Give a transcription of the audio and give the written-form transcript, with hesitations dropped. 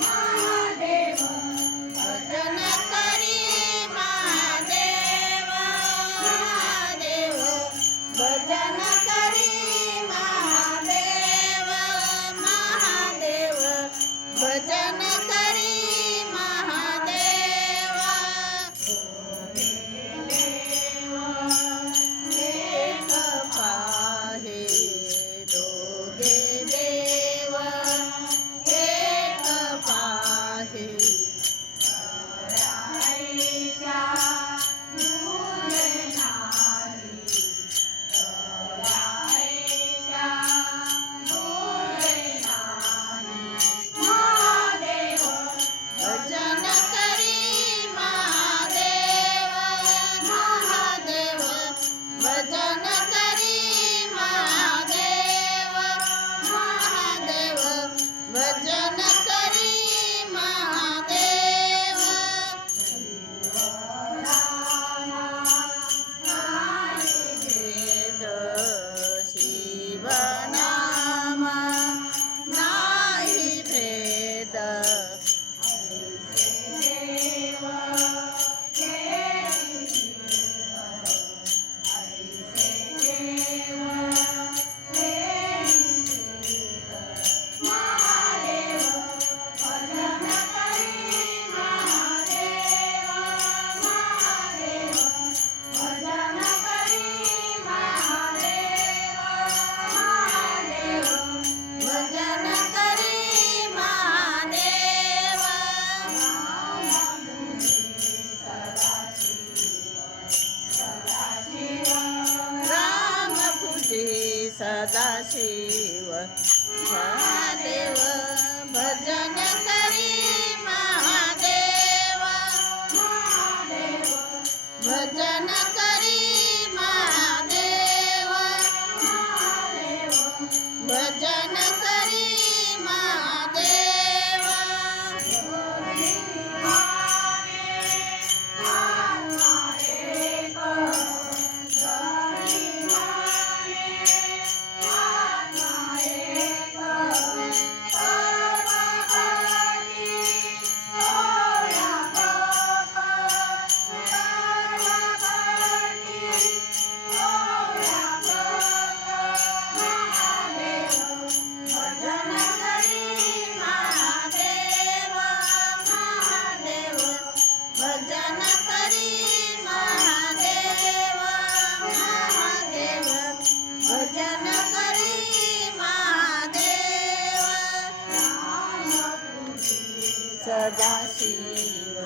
महादेव भजन करी महादेव महादेव भजन करी महादेव महादेव भजन करी महादेव एक पाहे दोघे देव एक पाहे भजन करी महादेव महादेव भजन करी महादेव महादेव भजन करी महादेव वेद शिवनाम नाही भेद भजन करी महादेव राम पूजे सदाशिव महादेव भजन करी महादेव भजन करी महादेव भजन करी महादेव भजन करी महादेव महादेव भजन करी महादेव महादेव भजन करी महादेव सदाशिव